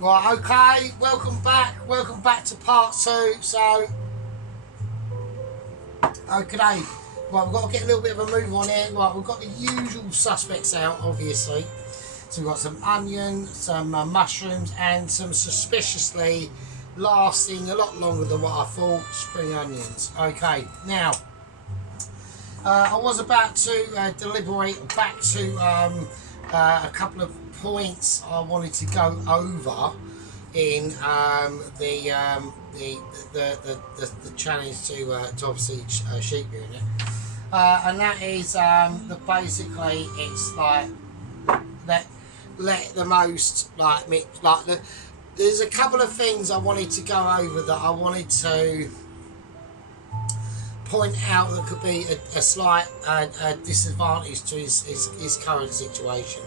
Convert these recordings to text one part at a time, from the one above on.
Right, okay, welcome back to part 2. So, okay, right, we've got to get a little bit of a move on here. Right, we've got the usual suspects out, obviously. So we've got some onion, some mushrooms, and some suspiciously lasting a lot longer than what I thought, spring onions. Okay, now, I was about to deliberate back to a couple of points I wanted to go over in the challenge to obviously sheep unit, and that is that basically it's like let the most there's a couple of things I wanted to go over that I wanted to point out that could be a slight disadvantage to his current situation.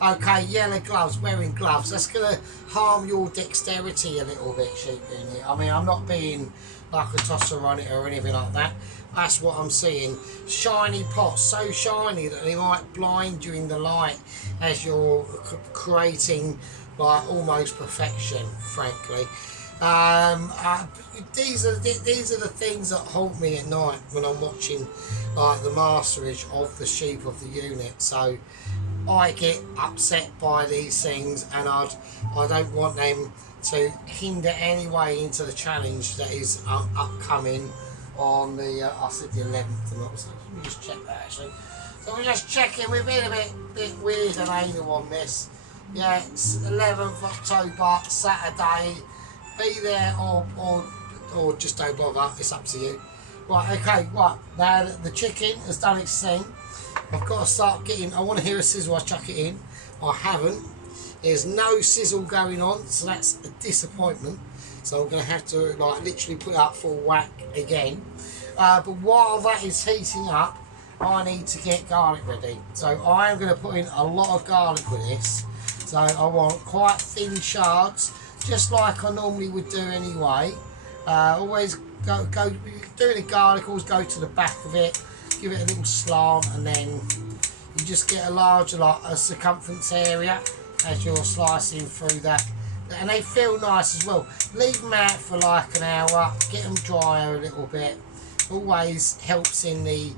Okay, yellow gloves, wearing gloves, that's going to harm your dexterity a little bit, sheep unit. I mean, I'm not being like a tosser on it or anything like that. That's what I'm seeing. Shiny pots, so shiny that they might blind you in the light as you're creating like almost perfection, frankly. These are the things that haunt me at night when I'm watching like the masterage of the sheep of the unit. So I get upset by these things, and I don't want them to hinder any way into the challenge that is upcoming on the I said the 11th, and let me just check that actually. So we're just checking. We've been a bit weird and anal on this. Yeah, it's 11th October, Saturday. Be there or just don't bother. It's up to you. Right, okay, right. Now the chicken has done its thing. I've got to start getting, I want to hear a sizzle, I chuck it in. I haven't. There's no sizzle going on, so that's a disappointment. So I'm going to have to like literally put it up full whack again. But while that is heating up, I need to get garlic ready. So I am going to put in a lot of garlic with this. So I want quite thin shards, just like I normally would do anyway. Always go doing the garlic, always go to the back of it. Give it a little slant, and then you just get a larger circumference area as you're slicing through that, and they feel nice as well. Leave them out for like an hour, get them drier a little bit. Always helps in the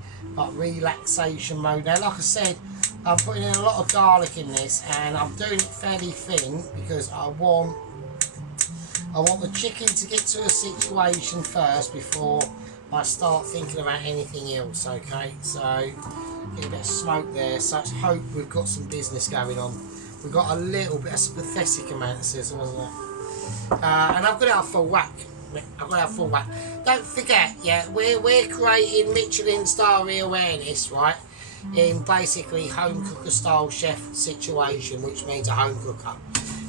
relaxation mode. Now, like I said, I'm putting in a lot of garlic in this, and I'm doing it fairly thin because I want the chicken to get to a situation first before I start thinking about anything else. Okay, so get a bit of smoke there, so let's hope we've got some business going on. We've got a little bit of pathetic amount of sizzle, wasn't it? And I've got it out full whack. Don't forget, yeah, we're creating Michelin star awareness, right? In basically home cooker style chef situation, which means a home cooker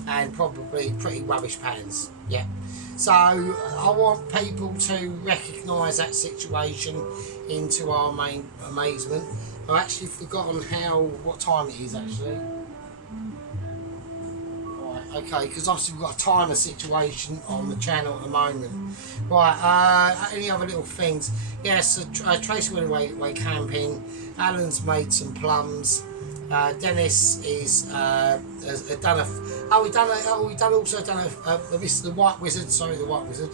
and probably pretty rubbish pans. Yeah. So I want people to recognise that situation into our main amazement. I've actually forgotten what time it is actually. Right, okay, because obviously we've got a timer situation on the channel at the moment. Right, any other little things? Yes, Tracy went away camping. Alan's made some plums. Dennis is has done the White Wizard. Sorry, the White Wizard.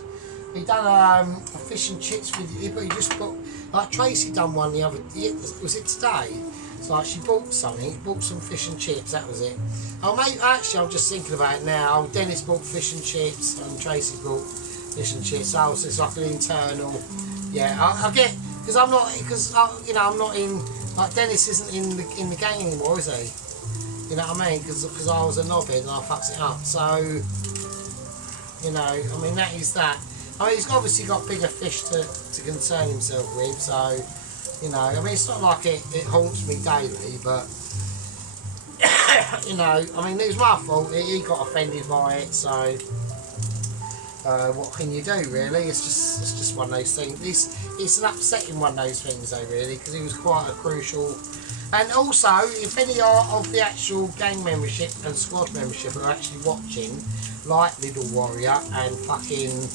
He done a fish and chips video, but he just bought, like Tracy done one the other. Was it today? So like she bought something. Bought some fish and chips. That was it. Oh mate, actually I'm just thinking about it now. Dennis bought fish and chips, and Tracy bought fish and chips. So it's like an internal. Yeah, I get I'm not in. Like Dennis isn't in the gang anymore, is he? You know what I mean? Because I was a knobhead and I fucked it up. So, you know, I mean that is that. I mean he's obviously got bigger fish to concern himself with. So, you know, I mean it's not like it haunts me daily, but you know, I mean it was my fault. He got offended by it, so. What can you do, really? It's just one of those things. It's an upsetting one of those things, though, really, because it was quite a crucial. And also, if any of the actual gang membership and squad membership are actually watching, like Little Warrior and fucking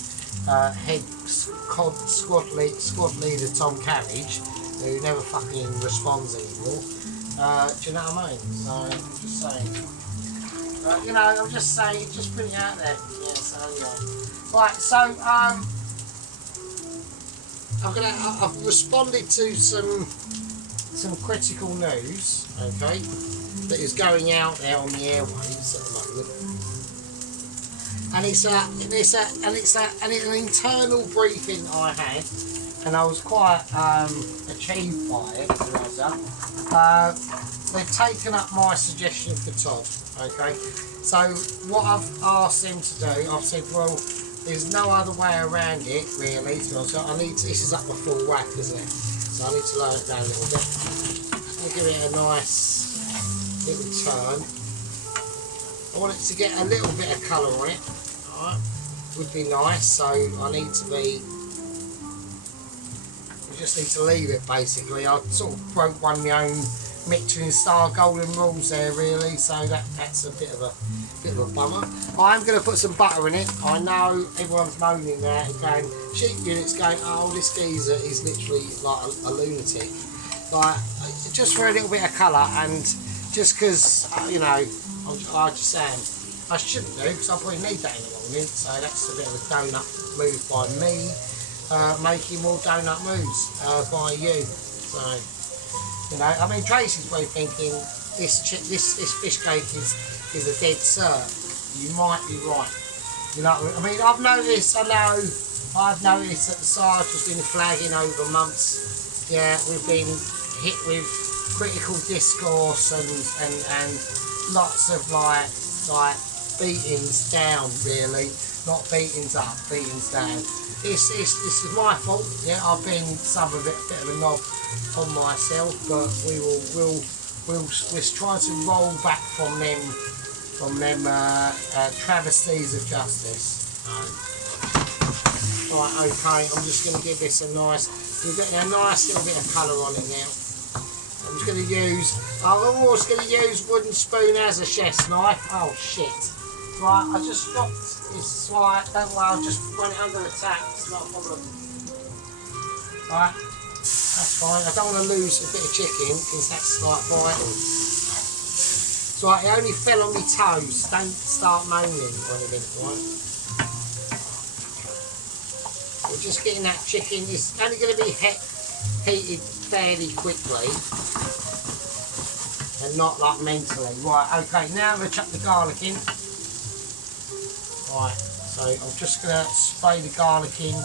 head squad leader Tom Carriage, who never fucking responds anymore. Do you know what I mean? So I'm just saying. But you know, I'm just saying, just put it out there. Yeah, so anyway. Right, so I've responded to some critical news, okay, that is going out there on the airwaves at the moment. And it's an internal briefing I had, and I was quite achieved by it. They've taken up my suggestion for Todd. Okay, so what I've asked him to do, I've said, well, there's no other way around it really. So I need to, this is up the full whack, isn't it? So I need to lower it down a little bit. I'm gonna give it a nice little turn. I want it to get a little bit of colour on it. Alright, would be nice. So I need to be. I just need to leave it basically. I sort of broke one of my own Michelin star golden rules there really, so that's a bit of a bummer. I'm going to put some butter in it. I know everyone's moaning there and going, sheep units going, oh, this geezer is literally like a lunatic. Like, just for a little bit of colour, and just because you know, I just am. I shouldn't do, because I probably need that in the morning. So that's a bit of a donut move by me, making more donut moves by you. So. You know, I mean, Tracy's probably thinking this fish cake is a dead cert. You might be right. You know, I mean, I've noticed that the Sarge has been flagging over months. Yeah, we've been hit with critical discourse and lots of like beatings down really, not beatings up, beatings down. This is my fault. Yeah, I've been some of it a bit of a knob on myself, but we'll try to roll back from them travesties of justice. Right, okay. I'm just going to give this a nice. We're getting a nice little bit of colour on it now. I'm just going to use. I'm almost going to use wooden spoon as a chef's knife. Oh shit! Right, I just dropped this. Right, don't worry. I'll just run it under the tap. It's not a problem. Right. That's fine. I don't want to lose a bit of chicken because that's like vital. So it only fell on my toes. Don't start moaning or anything, right? We're just getting that chicken. It's only going to be heated fairly quickly and not like mentally. Right, okay, now I'm going to chuck the garlic in. Right, so I'm just going to spray the garlic in.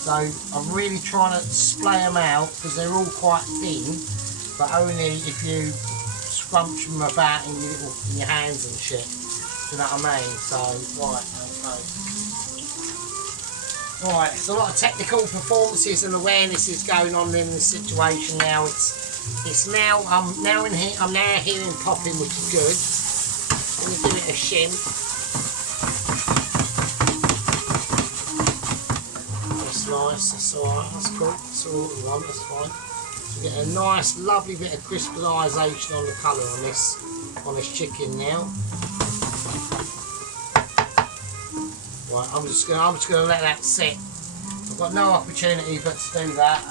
So I'm really trying to splay them out because they're all quite thin, but only if you scrunch them about in your hands and shit. Do you know what I mean? So right, okay. Right, there's a lot of technical performances and awarenesses going on in this situation now. It's now I'm now hearing popping, which is good. I'm gonna give it a shim. Nice, that's alright, that's cool, that's all we want, that's fine. So we get a nice, lovely bit of crystallisation on the colour on this chicken now. Right, I'm just gonna let that sit. I've got no opportunity but to do that.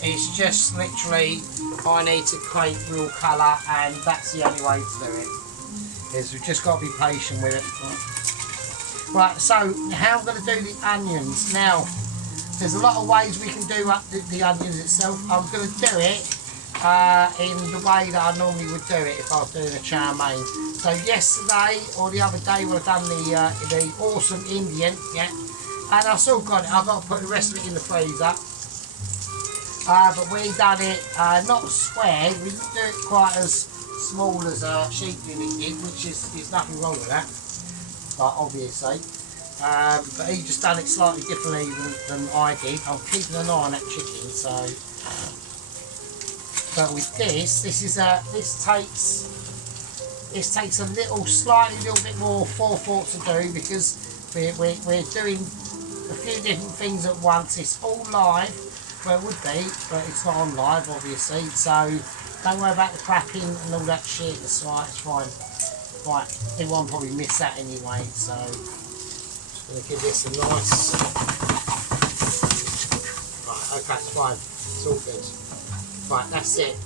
It's just literally I need to create real colour, and that's the only way to do it. Is we've just got to be patient with it. Right, so how I'm going to do the onions. Now, there's a lot of ways we can do up the onions itself. I'm going to do it in the way that I normally would do it if I was doing a chow mein. So yesterday or the other day when I've done the awesome Indian, yeah, and I've still got it. I've got to put the rest of it in the freezer. But we done it not square. We didn't do it quite as small as sheep unit did, which is nothing wrong with that. Like, obviously, but he just done it slightly differently than I did. I'm keeping an eye on that chicken, so. But with this takes a little bit more forethought to do because we're doing a few different things at once. It's all live, well it would be, but it's not on live obviously. So don't worry about the cracking and all that shit. It's right, it's fine. Right, everyone probably missed that anyway, so just going to give this a nice. Right, okay, it's fine. It's all good. Right, that's it.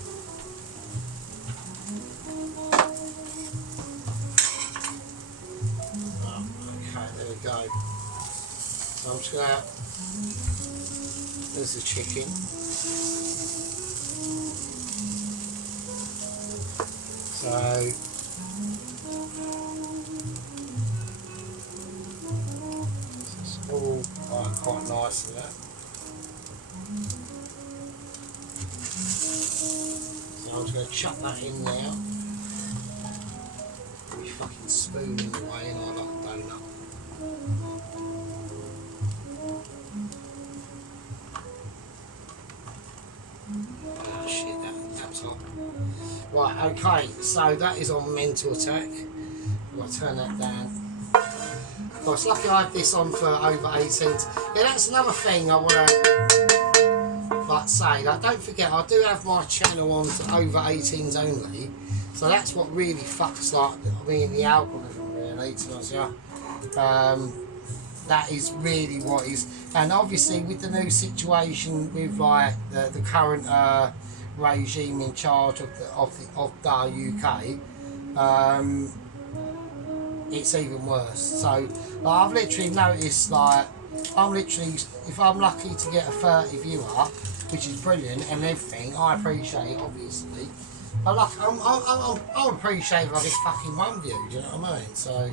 go. So I'm just going to, there's the chicken. So it's all quite nice in that. So I'm just going to chuck that in now. Put my fucking spoon in the way and I like a donut. Oh shit, that's hot. Right, okay, so that is on mental attack. I've got to turn that down. Well, it's lucky I had this on for over 18s. Yeah, that's another thing I want to say. Like, don't forget, I do have my channel on to over 18s only. So that's what really fucks, like, I mean, the algorithm, really, to be honest with you. That is really what is, and obviously with the new situation with like the current regime in charge of the UK, it's even worse. So like, I've literally noticed, like, I'm literally, if I'm lucky to get a 30 viewer, which is brilliant and everything, I appreciate it, obviously. But like, I would appreciate if I get fucking one view. Do you know what I mean? So.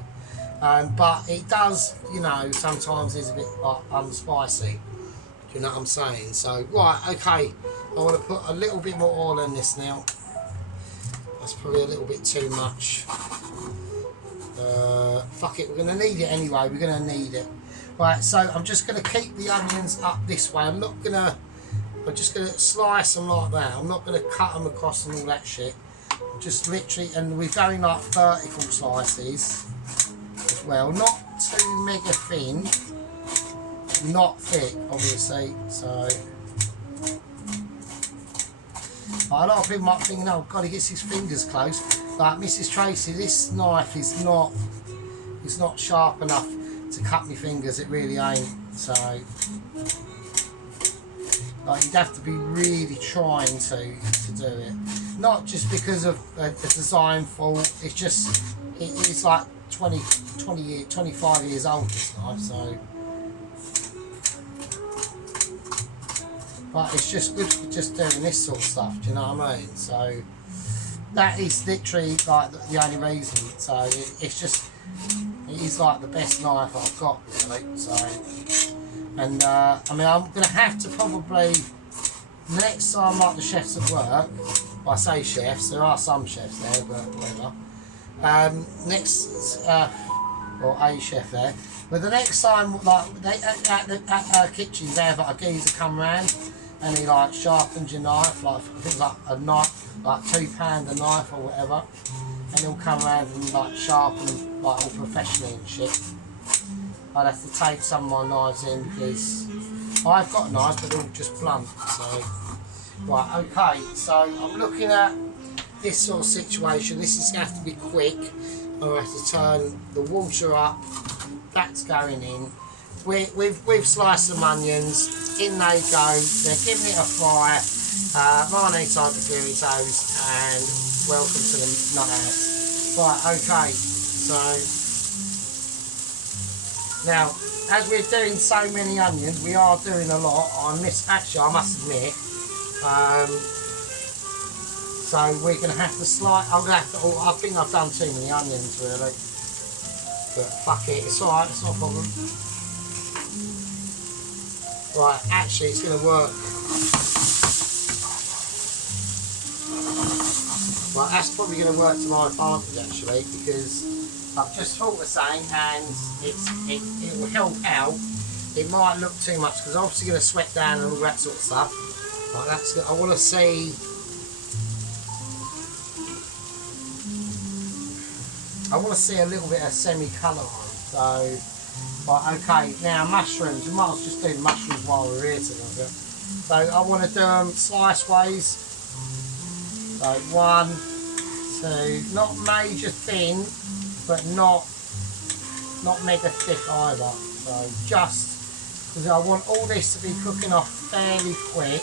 But it does, you know, sometimes is a bit like unspicy. Do you know what I'm saying? So, right, okay. I want to put a little bit more oil in this now. That's probably a little bit too much. Fuck it, we're going to need it anyway. We're going to need it. Right, so I'm just going to keep the onions up this way. I'm just going to slice them like that. I'm not going to cut them across and all that shit. Just literally, and we're going like vertical slices. Well, not too mega thin, not thick, obviously. So, a lot of people might think, "Oh God, he gets his fingers close." Like Mrs. Tracy, this knife is not sharp enough to cut my fingers. It really ain't. So, like, you'd have to be really trying to do it. Not just because of the design fault. It's just it's like 25 years old, this knife, so. But it's just good for just doing this sort of stuff, do you know what I mean? So that is literally like the only reason. So it's just, it is like the best knife I've got, really. So, and I mean, I'm gonna have to probably, next time, like the chefs at work, well, I say chefs, there are some chefs there, but whatever. Next, or a chef there, but the next time, like, they at kitchens, they have like a geezer come round and he like sharpens your knife, like, I think like a knife, like £2 a knife or whatever, and he'll come round and like sharpen them like all professionally and shit. I'd have to take some of my knives in because I've got knives but they're all just blunt. So, right, okay, so I'm looking at this sort of situation. This is going to have to be quick. I'm going to have to turn the water up. That's going in. We've sliced some onions. In they go. They're giving it a fry. Marnie type of Doritos, and welcome to the nut house. Right, okay. So now, as we're doing so many onions, we are doing a lot. Actually, I must admit. So we're going to have to slice. I'm going to have to. I think I've done too many onions, really. But fuck it, it's alright. It's not a problem. Right, actually, it's going to work. Right, that's probably going to work to my advantage, actually, because I've just thought the same, and it will help out. It might look too much because I'm obviously going to sweat down and all that sort of stuff. Right, that's good. I want to see. I want to see a little bit of semi-colour on. So, right, okay. Now mushrooms. We might as well just do the mushrooms while we're here together. So I want to do them slice ways. So 1, 2, not major thin, but not mega thick either. So just because I want all this to be cooking off fairly quick.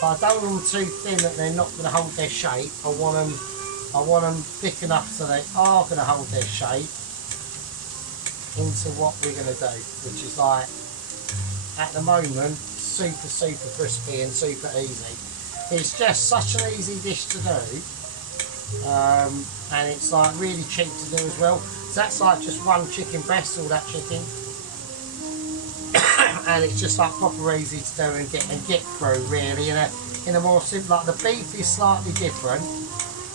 But I don't want them too thin that they're not going to hold their shape. I want them thick enough so they are going to hold their shape. into what we're going to do, which is like, at the moment, super crispy and super easy. It's just such an easy dish to do, and it's like really cheap to do as well. So that's like just one chicken breast, all that chicken, and it's just like proper easy to do and get through really. In a more simple, like the beef is slightly different.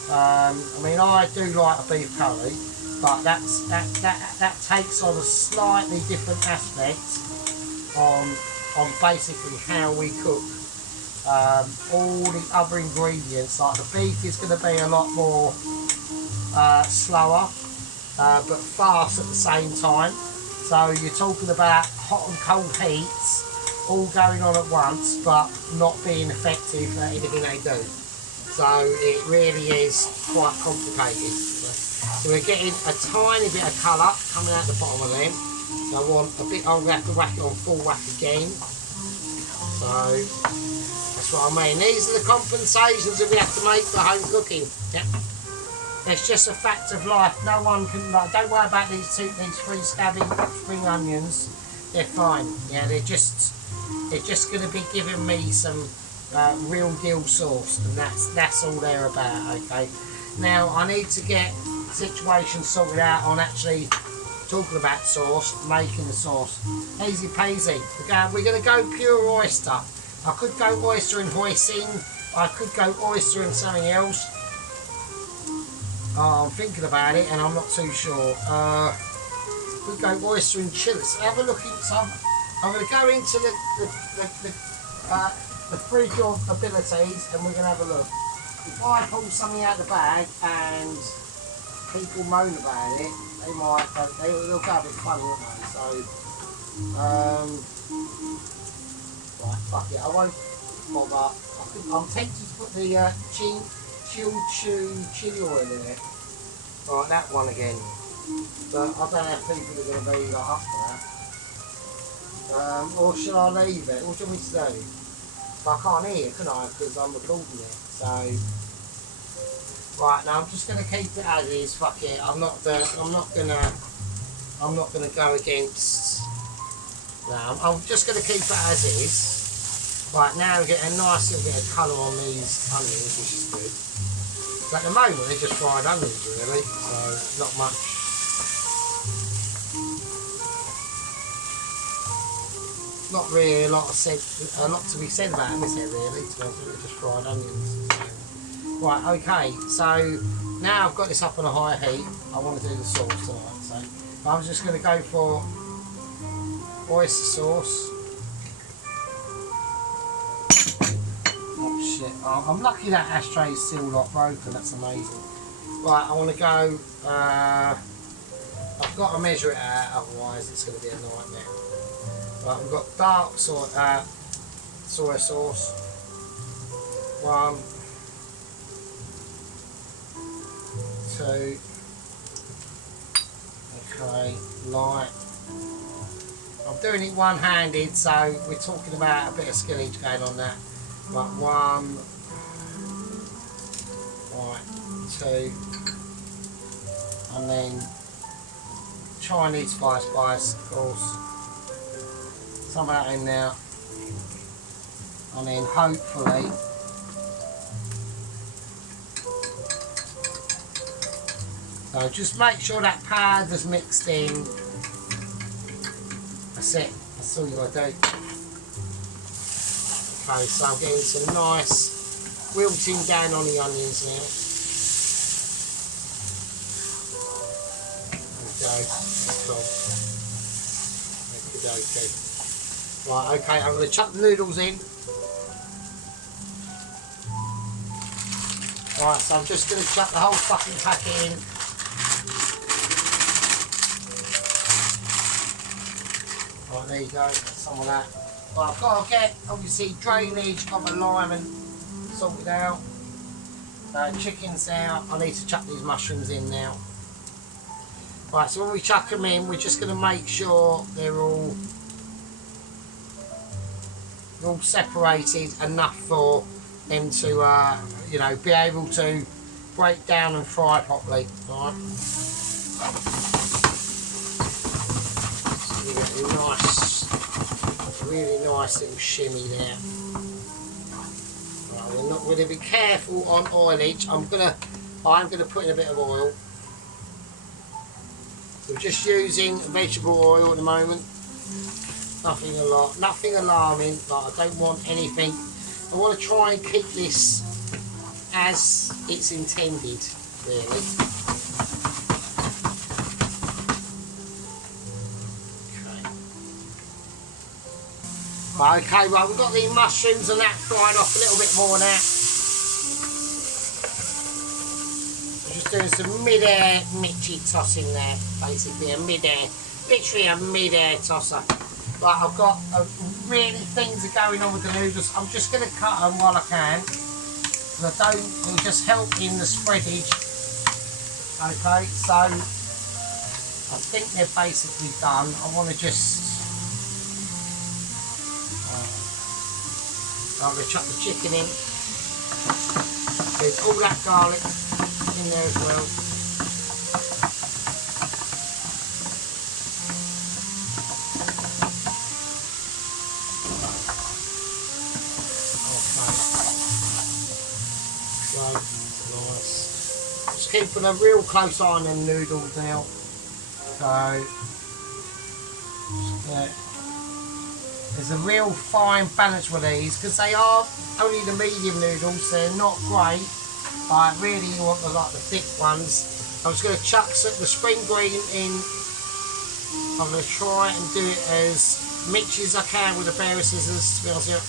I mean, I do like a beef curry, but that takes on a slightly different aspect on basically how we cook all the other ingredients. Like the beef is going to be a lot more slower, but fast at the same time. So you're talking about hot and cold heats all going on at once, but not being effective at anything they do. So it really is quite complicated. So we're getting a tiny bit of colour coming out the bottom of them. So I want a bit, I'm going to have to whack it on full whack again. So that's what I mean. These are the compensations that we have to make for home cooking. Yep. It's just a fact of life. No one can, like, don't worry about these three spring onions. They're fine. Yeah, they're just going to be giving me some real deal sauce, and that's all they're about. Okay. Now I need to get the situation sorted out on actually talking about sauce, making the sauce. Easy peasy. We're going to go pure oyster. I could go oyster and hoisin. I could go oyster and something else. I'm thinking about it and I'm not too sure. We go oyster and chili. So have a look into. I'm going to go into the fridge of abilities and we're going to have a look. If I pull something out of the bag and people moan about it, they might. They'll go a bit funny, won't they? So, right, fuck it. I won't bother. I'm tempted to put the chili oil in it. Right, that one again. But I don't know if people are going to be like, up for that. Or should I leave it? What do you want me to do? But I can't hear, can I? Because I'm recording it. So, right now I'm just going to keep it as is. Fuck it. I'm not gonna go against. No, I'm just going to keep it as is. Right now we get a nice little bit of colour on these onions, which is good. But at the moment they're just fried onions really, so not much. Not really a lot to be said about them, is there really? To be honest, they're just fried onions. So. Right, okay. So now I've got this up on a high heat. I want to do the sauce tonight. So I'm just going to go for oyster sauce. I'm lucky that ashtray is still not broken, that's amazing. Right, I want to go, I've got to measure it out, otherwise it's going to be a nightmare. Right, we've got dark soy sauce. 1, 2, okay, light. I'm doing it one-handed, so we're talking about a bit of skillage going on there. Right, 1, right, 2, and then Chinese spice, of course. Some of that in there, and then hopefully so just make sure that powder's mixed in. That's it, that's all you got to do. Okay, so I'm getting some nice wilting down on the onions now. There we go, that's cool. Okay. Right, okay, I'm going to chuck the noodles in. Right, so I'm just going to chuck the whole fucking packet in. Right, there you go, some of that. Right, I've got to get, obviously, drainage of a lime and sorted out. Chicken's out. I need to chuck these mushrooms in now. Right, so when we chuck them in, we're just going to make sure they're all separated enough for them to, you know, be able to break down and fry properly. Right. really nice little shimmy there. Right, we're not going to be careful on oilage. I'm gonna put in a bit of oil. We're just using vegetable oil at the moment. Nothing alarming. Like, I don't want anything. I want to try and keep this as it's intended, really. Okay, well, we've got the mushrooms and that fried off a little bit more now. I'm just doing some mid-air Mitchy tossing there, basically literally a mid-air tosser. But I've got really things are going on with the noodles. I'm just going to cut them while I can. Because it'll just help in the spreadage. Okay, so I think they're basically done. I want to just... I'm going to chuck the chicken in. There's all that garlic in there as well. Okay. So, nice. Just keeping a real close eye on them noodles now. So, there's a real fine balance with these because they are only the medium noodles. They're not great, but really you want the thick ones. I'm just going to chuck the spring green in. I'm going to try and do it as much as I can with a pair of scissors. To be honest with you,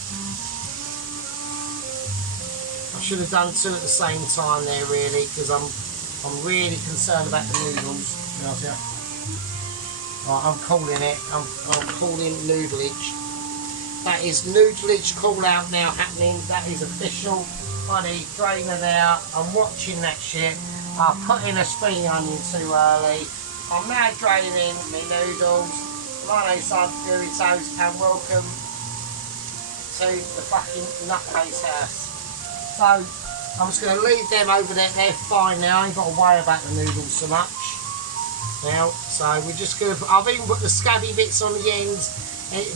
I should have done two at the same time there, really, because I'm really concerned about the noodles. To be honest with you. Right, I'm calling it. I'm calling noodleage. That is noodleage call out now happening. That is official. Buddy, drainer there. I'm watching that shit. I put in a spring onion too early. I'm now draining my noodles. My name's Doritos and welcome to the fucking nutcase house. So I'm just going to leave them over there. They're fine now. I ain't got to worry about the noodles so much now. So we're just going to. I've even put the scabby bits on the ends.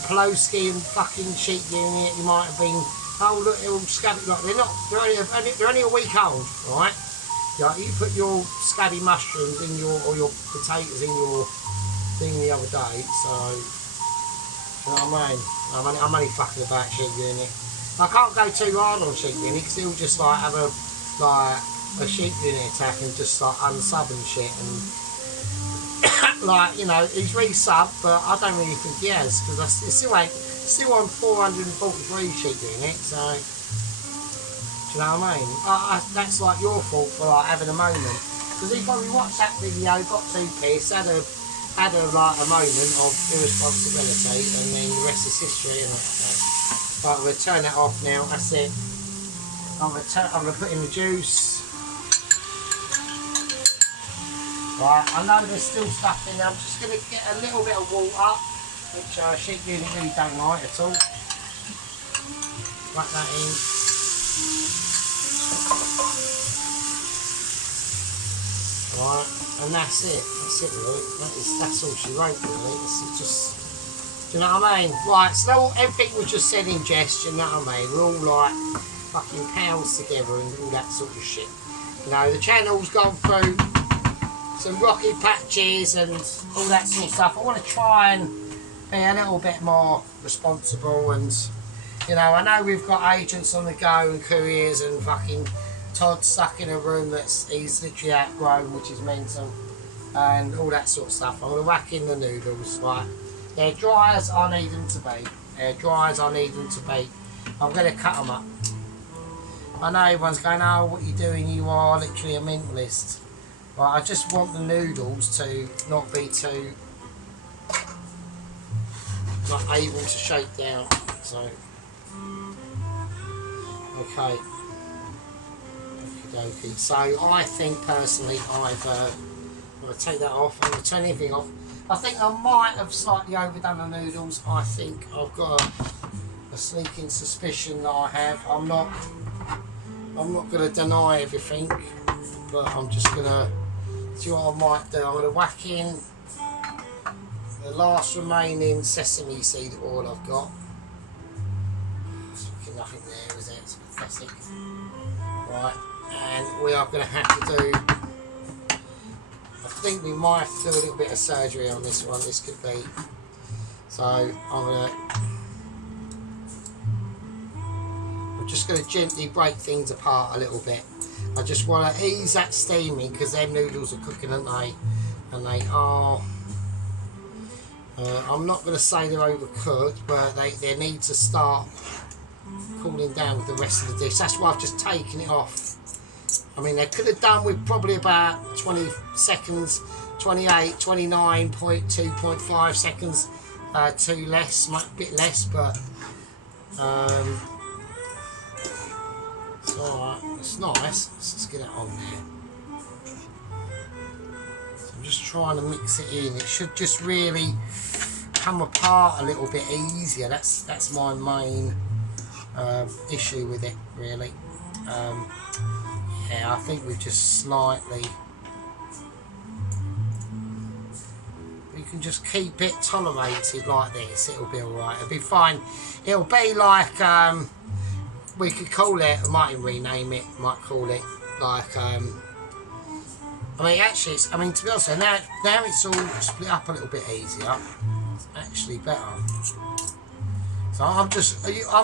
Poloski and fucking sheep unit. You might have been. Oh look, they're all scabby. Like they're not. They're only a week old, right? Like you put your scabby mushrooms in your potatoes in your thing the other day. So you know what I mean? I'm only fucking about sheep unit. I can't go too hard on sheep unit because he'll just like have a sheep unit attack and just like unsub and shit and. Like, you know, he's resub, but I don't really think he has because it's still on 443 sheep unit. So, do you know what I mean? That's like your fault for like having a moment because he probably watched that video, got too pissed, had a moment of irresponsibility, and then the rest is history. And but we'll turn that off now. That's it. I'm gonna put in the juice. Right, I know there's still stuff in there. I'm just going to get a little bit of water, which sheep unit really don't like at all. Whack that in. Right, and that's it. That's it, really. That's all she wrote, really. It's just, do you know what I mean? Right, so everything was just said in jest, you know what I mean? We're all like fucking pals together and all that sort of shit. You know, the channel's gone through some rocky patches and all that sort of stuff. I want to try and be a little bit more responsible, and you know, I know we've got agents on the go and couriers and fucking Todd stuck in a room he's literally outgrown, which is mental, and all that sort of stuff. I'm going to whack in the noodles, right? They're dry as I need them to be. They're dry as I need them to be. I'm going to cut them up. I know everyone's going, oh, what are you doing? You are literally a mentalist. Right, I just want the noodles to not be too not able to shake down. So, okay. Okie dokie. So I think personally I'm going to take that off. I'm going to turn everything off. I think I might have slightly overdone the noodles. I think I've got a sneaking suspicion that I have. I'm not going to deny everything, but I'm just going to see what I might do. I'm going to whack in the last remaining sesame seed oil I've got. There's fucking nothing there, is it? It's pathetic. Right, and we are going to have to do, I think we might have to do a little bit of surgery on this one. This could be, so we're just going to gently break things apart a little bit. I just want to ease that steaming because them noodles are cooking, aren't they? And they are, I'm not going to say they're overcooked, but they need to start cooling down with the rest of the dish. That's why I've just taken it off. I mean, they could have done with probably about 20 seconds, 28, 29.2.5 seconds, too less, a bit less, but it's alright, it's nice. Let's just get it on there. So I'm just trying to mix it in. It should just really come apart a little bit easier. That's my main issue with it, really. Yeah, I think we've just slightly, we can just keep it tolerated like this. It'll be alright. It'll be fine. It'll be like, we could call it, I might rename it, might call it like, I mean, actually, it's, I mean, to be honest, now it's all split up a little bit easier. It's actually better. So I'm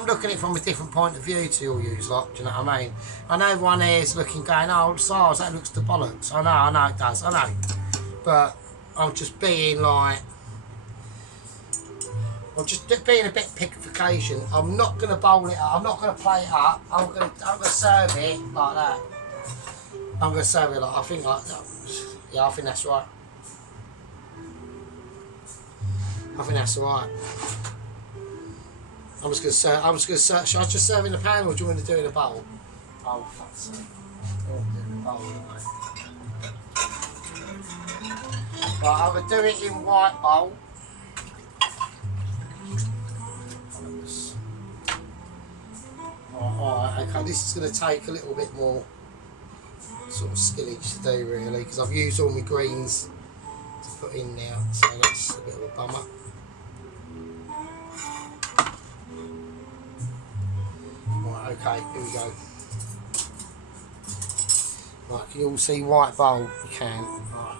looking at it from a different point of view to all you lot, do you know what I mean? I know everyone here is looking, going, oh, SARS, that looks to bollocks. I know it does, I know. But I'm just being like, I'm just being a bit pickification. I'm not going to bowl it up, I'm not going to play it up, I'm going to serve it like that. I'm going to serve it like, I think like that. Yeah, I think that's right. I think that's alright. I'm just going to serve, should I just serve in the pan or do you want me to do it in a bowl? Oh, fuck's sake. I want to do it in a bowl, don't I? Right, I'm going to do it in white bowl. Alright, okay, this is going to take a little bit more sort of skillage to do, really, because I've used all my greens to put in now, so that's a bit of a bummer. Right, okay, here we go. Right, can you all see white bowl? You can. Right.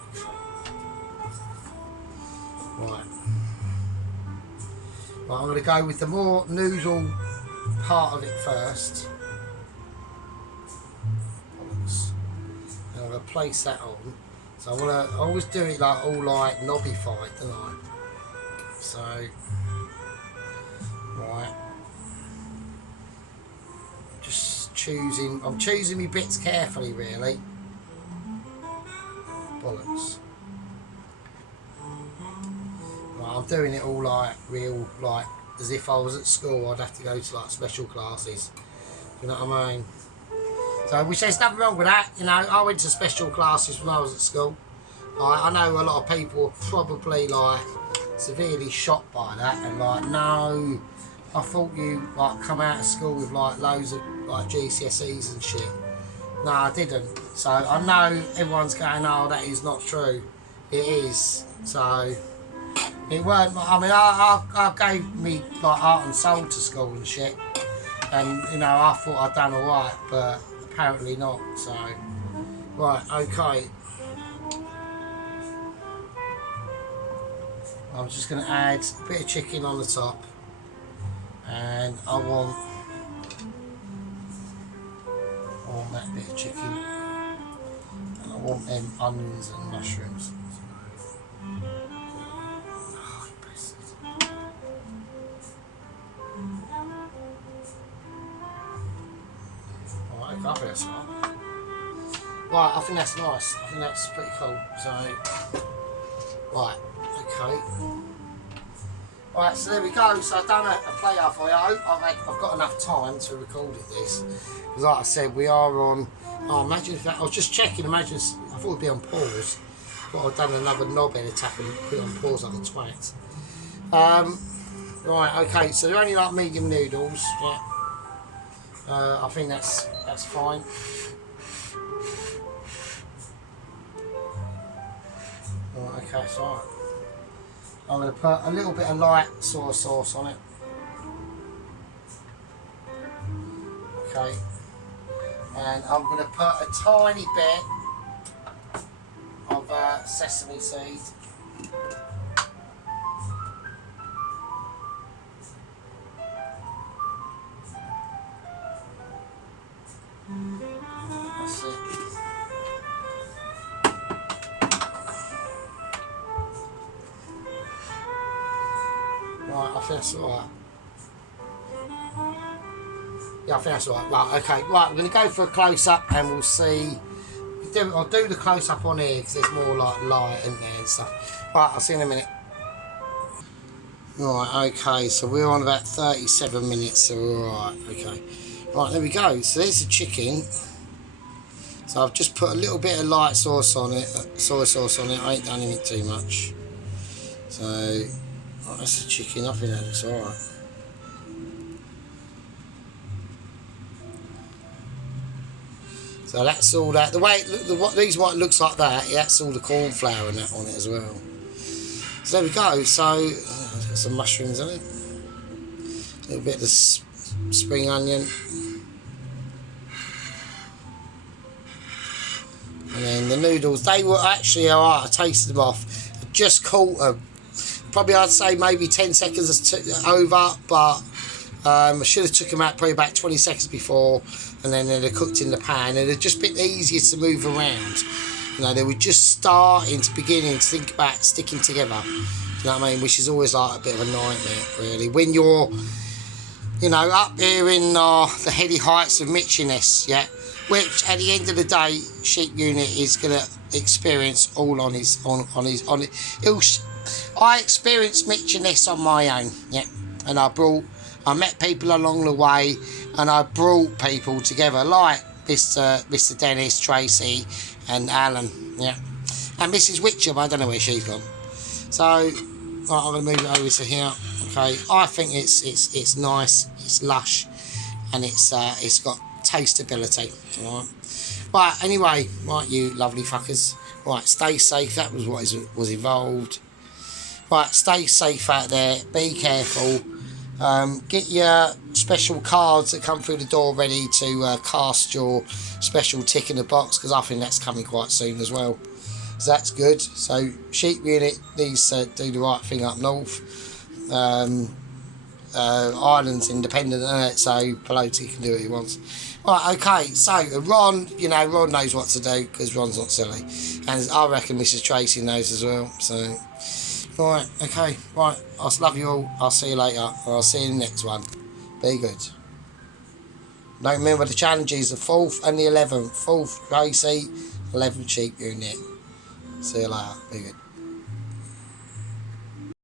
Right. Right, I'm going to go with the more noodle part of it first. And I'm going to place that on. So I always do it like all like knobbified, don't I? So, right. I'm choosing my bits carefully, really. Bollocks. Right, I'm doing it all like real, like as if I was at school. I'd have to go to like special classes. You know what I mean? So, which there's nothing wrong with that. You know, I went to special classes when I was at school. I know a lot of people are probably like severely shocked by that and like, no, I thought you like come out of school with like loads of like GCSEs and shit. No, I didn't. So I know everyone's going, oh, that is not true. It is. So it weren't. I mean, I gave me like art and soul to school and shit, and you know I thought I'd done all right, but apparently not. So right, okay. I'm just going to add a bit of chicken on the top, and I want that bit of chicken, and I want them onions and mushrooms. Alright, I think that's nice. Right, I think that's nice. I think that's pretty cool. So, right, okay. Right, so there we go. So I've done a player for you. I hope I've got enough time to record this. Because like I said, we are on, oh, imagine if that, I was just checking, imagine, I thought it'd be on pause. But I've done another knobhead attack and put it on pause like a twat. Right, okay, so they're only like medium noodles, yeah. I think that's fine. Right, okay, so I'm going to put a little bit of light soy sauce on it. Okay. And I'm going to put a tiny bit of sesame seed. That's it. Right, I think that's alright. Yeah, I think that's alright. Right, okay. Right, we're going to go for a close-up and we'll see. I'll do the close-up on here because there's more like light in there and stuff. Right, I'll see you in a minute. Right, okay, so we're on about 37 minutes, so we're alright, okay. Right, there we go. So there's the chicken. So I've just put a little bit of light sauce on it, soy sauce on it. I ain't done anything too much. So, right, that's the chicken. I think that looks alright. So that's all that. The way what these white looks like that, yeah, that's all the corn flour and that on it as well. So there we go. So got some mushrooms on it. A little bit of the spring onion. And then the noodles, they were actually alright. I tasted them off. I just caught them. Probably I'd say maybe 10 seconds over, but I should have took them out probably about 20 seconds before, and then they're cooked in the pan, and they're just a bit easier to move around. You know, they were just beginning to think about sticking together. You know what I mean? Which is always like a bit of a nightmare, really. When you're, you know, up here in the heady heights of Mitchiness, yeah, which at the end of the day, Sheep Unit is gonna experience all on his. I experienced Mitchiness on my own, yeah, and I met people along the way, and I brought people together like Mr. Dennis, Tracy, and Alan, yeah, and Mrs. Witcham. I don't know where she's gone. So right, I'm going to move it over to here. Okay, I think it's nice, it's lush, and it's got tasteability. All right. Right. Anyway, right, you lovely fuckers. Right, stay safe. That was what was involved. Right, stay safe out there. Be careful. Get your special cards that come through the door ready to cast your special tick in the box, because I think that's coming quite soon as well. So that's good. So Sheep Unit needs to do the right thing up north. Ireland's independent, so Pelosi can do what he wants. Right, okay, so Ron, you know, Ron knows what to do because Ron's not silly. And I reckon Mrs. Tracy knows as well, so... Right, okay, right, I love you all. I'll see you later, or I'll see you in the next one. Be good. Don't remember the challenges, the 4th and the 11th. 4th Tracy, 11th Sheep Unit. See you later. Be good.